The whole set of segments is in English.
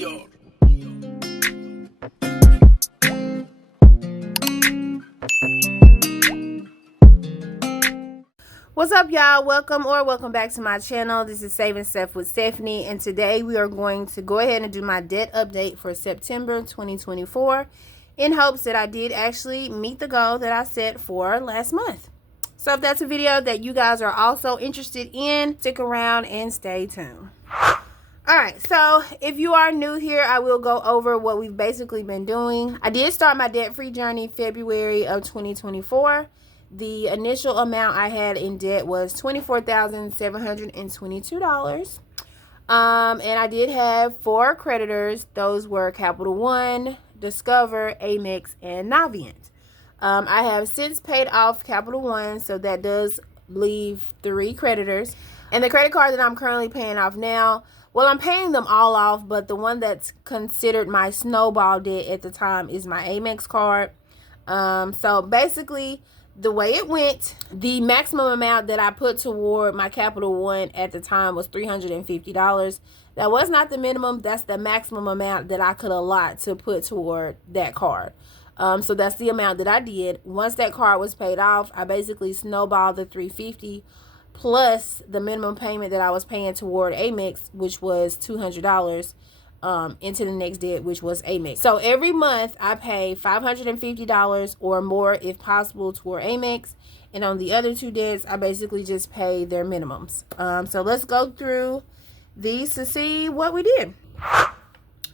mayor. What's up, y'all? Welcome back to my channel. This is Saving Steph with Stephanie, and today we are going to go ahead and do my debt update for September 2024 in hopes that I did actually meet the goal that I set for last month. So if that's a video that you guys are also interested in, stick around and stay tuned. Alright, so if you are new here, I will go over what we've basically been doing. I did start my debt-free journey February of 2024. The initial amount I had in debt was $24,722. And I did have 4 creditors. Those were Capital One, Discover, Amex, and Navient. I have since paid off Capital One, so that does leave 3 creditors. And the credit card that I'm currently paying off now, well, I'm paying them all off, but the one that's considered my snowball debt at the time is my Amex card. So basically, the way it went, the maximum amount that I put toward my Capital One at the time was $350. That was not the minimum. That's the maximum amount that I could allot to put toward that card. So that's the amount that I did. Once that card was paid off, I basically snowballed the $350 plus the minimum payment that I was paying toward Amex, which was $200. Into the next debt, which was Amex. So every month I pay $550 or more if possible toward Amex, and on the other 2 debts I basically just pay their minimums. So let's go through these to see what we did.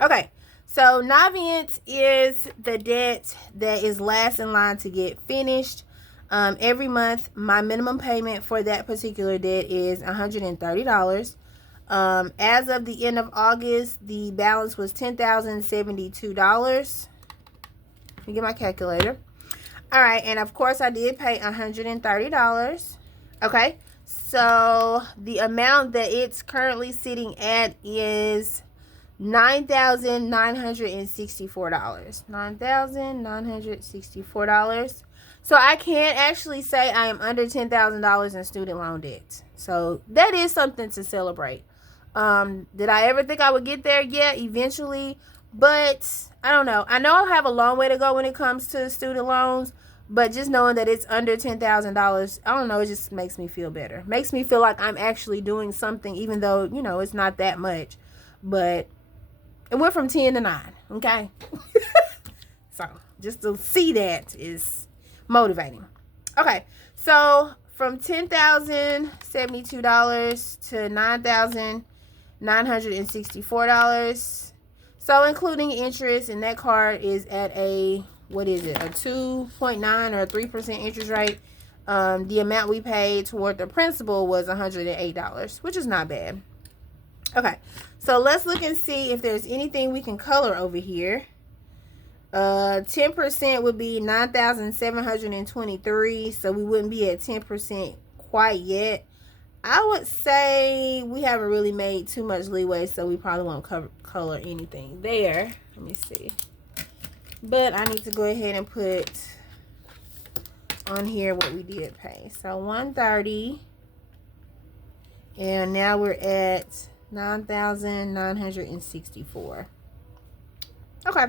Okay, so Navient is the debt that is last in line to get finished. Every month my minimum payment for that particular debt is $130. As of the end of August, the balance was $10,072. Let me get my calculator. All right, and of course I did pay $130. Okay, so the amount that it's currently sitting at is $9,964. $9,964. So I can't actually say I am under $10,000 in student loan debt. So that is something to celebrate. Did I ever think I would get there? Yeah, eventually. But I don't know. I know I have a long way to go when it comes to student loans. But just knowing that it's under $10,000, I don't know, it just makes me feel better. Makes me feel like I'm actually doing something, even though, you know, it's not that much. But it went from 10 to 9, okay? So just to see that is motivating. Okay, so from $10,072 to $9,964. So including interest, and that card is at a, what is it, a 2.9 or 3% interest rate. The amount we paid toward the principal was $108, which is not bad. Okay, so let's look and see if there's anything we can color over here. 10% would be 9,723, so we wouldn't be at 10% quite yet. I would say we haven't really made too much leeway, so we probably won't color anything there. Let me see. But I need to go ahead and put on here what we did pay. So $130, and now we're at $9,964. Okay.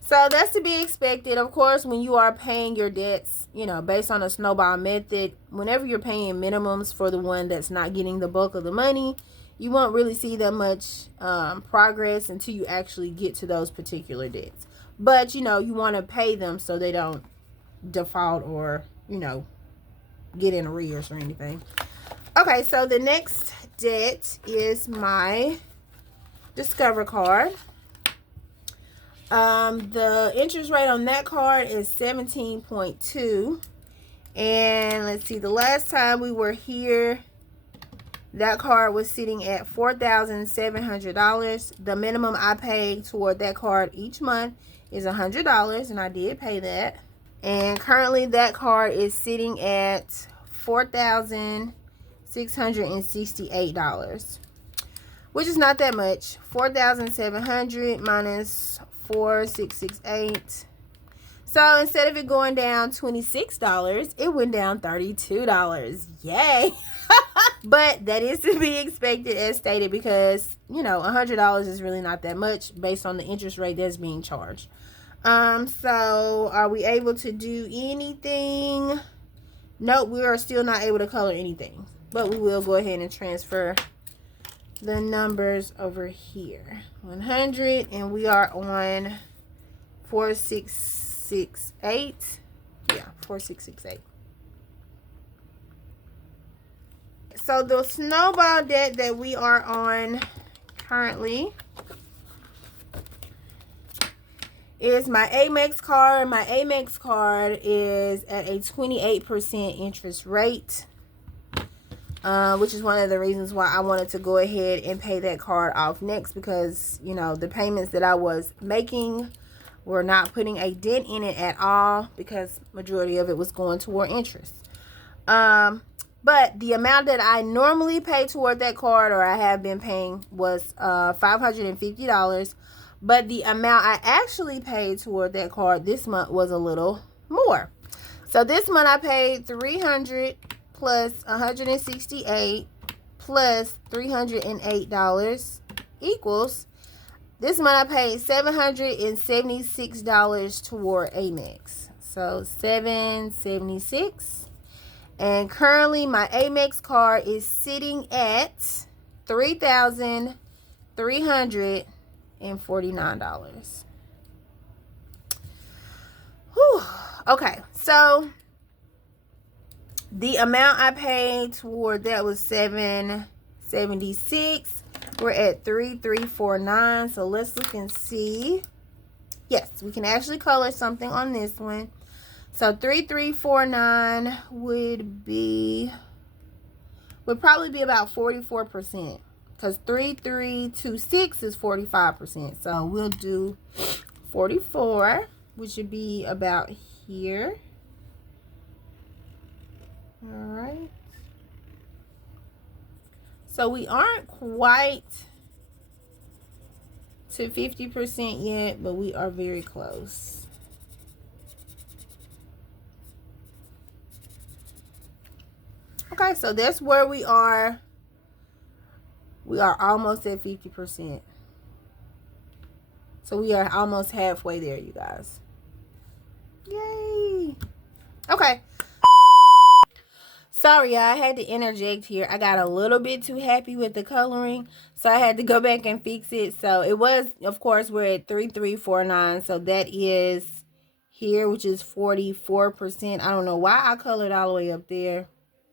So that's to be expected. Of course, when you are paying your debts, you know, based on a snowball method, whenever you're paying minimums for the one that's not getting the bulk of the money, you won't really see that much progress until you actually get to those particular debts. But, you know, you want to pay them so they don't default or, you know, get in arrears or anything. Okay, so the next debt is my Discover card. The interest rate on that card is 17.2. And let's see, the last time we were here, that card was sitting at $4,700. The minimum I paid toward that card each month is $100, and I did pay that. And currently that card is sitting at $4,668, which is not that much. $4,700 minus 4,668. So instead of it going down $26, it went down $32. Yay! But that is to be expected as stated because, you know, $100 is really not that much based on the interest rate that's being charged. So are we able to do anything? Nope, we are still not able to color anything. But we will go ahead and transfer the numbers over here. 100, and we are on 4668. Yeah, 4668. So the snowball deck that we are on currently is my Amex card. My Amex card is at a 28% interest rate, which is one of the reasons why I wanted to go ahead and pay that card off next, because, you know, the payments that I was making were not putting a dent in it at all, because majority of it was going toward interest. But the amount that I normally pay toward that card, or I have been paying, was $550. But the amount I actually paid toward that card this month was a little more. So this month I paid $300 plus $168 plus $308 equals, this month I paid $776 toward Amex. So $776. And currently my Amex card is sitting at $3,349. Whew. Okay, so the amount I paid toward that was $776. We're at $3,349. So let's look and see. Yes, we can actually color something on this one. So $3,349 would probably be about 44%, because $3,326 is 45%. So we'll do 44, which would be about here. All right. So we aren't quite to 50% yet, but we are very close. Okay, so that's where we are. We are almost at 50%. So we are almost halfway there, you guys. Yay. Okay. Sorry, I had to interject here. I got a little bit too happy with the coloring, so I had to go back and fix it. So it was, of course, we're at 3,349. So that is here, which is 44%. I don't know why I colored all the way up there.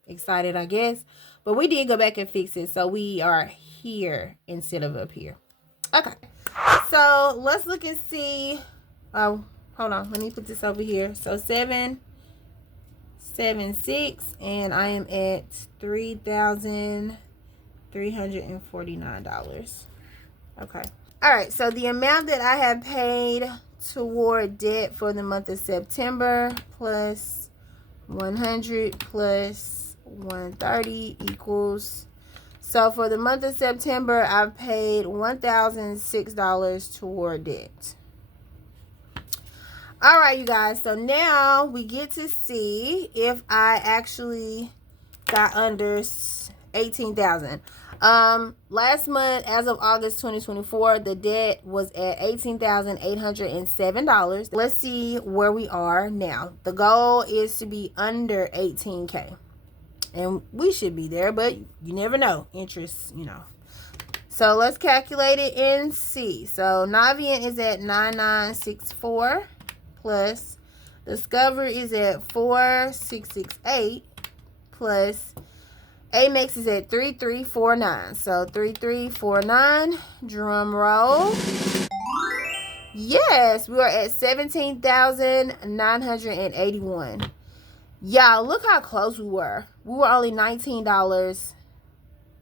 Excited, I guess. But we did go back and fix it. So we are here instead of up here. Okay. So let's look and see. Oh, hold on. Let me put this over here. So 776, and I am at $3,349. Okay. All right. So the amount that I have paid toward debt for the month of September plus 100 plus 130 equals, so for the month of September I've paid $1,006 toward debt. All right, you guys, so now we get to see if I actually got under 18,000. Last month, as of August 2024, the debt was at $18,807. Let's see where we are now. The goal is to be under 18K. And we should be there, but you never know. Interest, you know. So let's calculate it and see. So Navient is at 9964 plus Discover is at 4668 plus Amex is at 3349. So 3349, drum roll. Yes, we are at 17,981. Y'all, look how close we were. We were only $19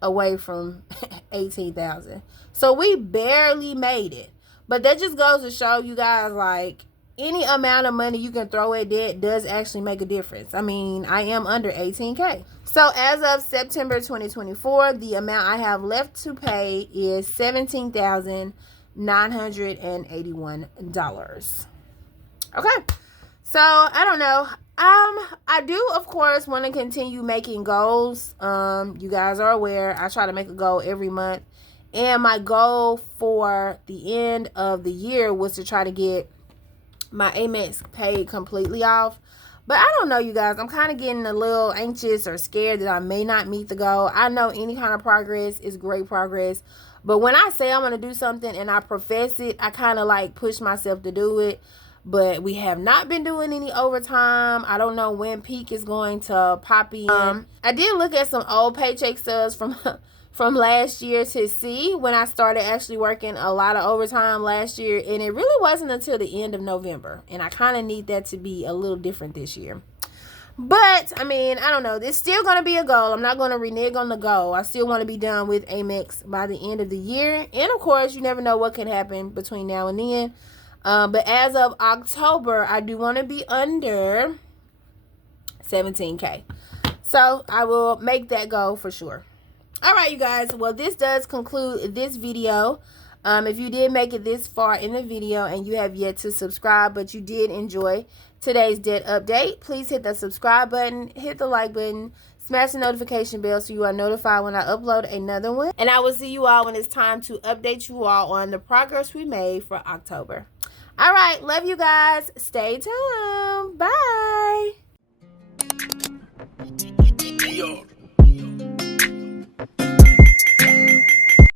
away from 18,000. So we barely made it. But that just goes to show you guys, like, any amount of money you can throw at debt does actually make a difference. I mean, I am under 18K. So as of September 2024, the amount I have left to pay is $17,981. Okay. So I don't know. I do of course want to continue making goals. You guys are aware I try to make a goal every month, and my goal for the end of the year was to try to get my Amex paid completely off. But I don't know, you guys. I'm kind of getting a little anxious or scared that I may not meet the goal. I know any kind of progress is great progress. But when I say I'm going to do something and I profess it, I kind of like push myself to do it. But we have not been doing any overtime. I don't know when peak is going to pop in. I did look at some old paycheck stubs from last year to see when I started actually working a lot of overtime last year, and it really wasn't until the end of November, and I kind of need that to be a little different this year. But I mean, I don't know, it's still going to be a goal. I'm not going to renege on the goal. I still want to be done with Amex by the end of the year, and of course you never know what can happen between now and then. But as of October, I do want to be under 17K. So I will make that goal for sure. All right, you guys. Well, this does conclude this video. If you did make it this far in the video and you have yet to subscribe, but you did enjoy today's debt update, please hit the subscribe button, hit the like button, smash the notification bell so you are notified when I upload another one. And I will see you all when it's time to update you all on the progress we made for October. All right. Love you guys. Stay tuned. Bye.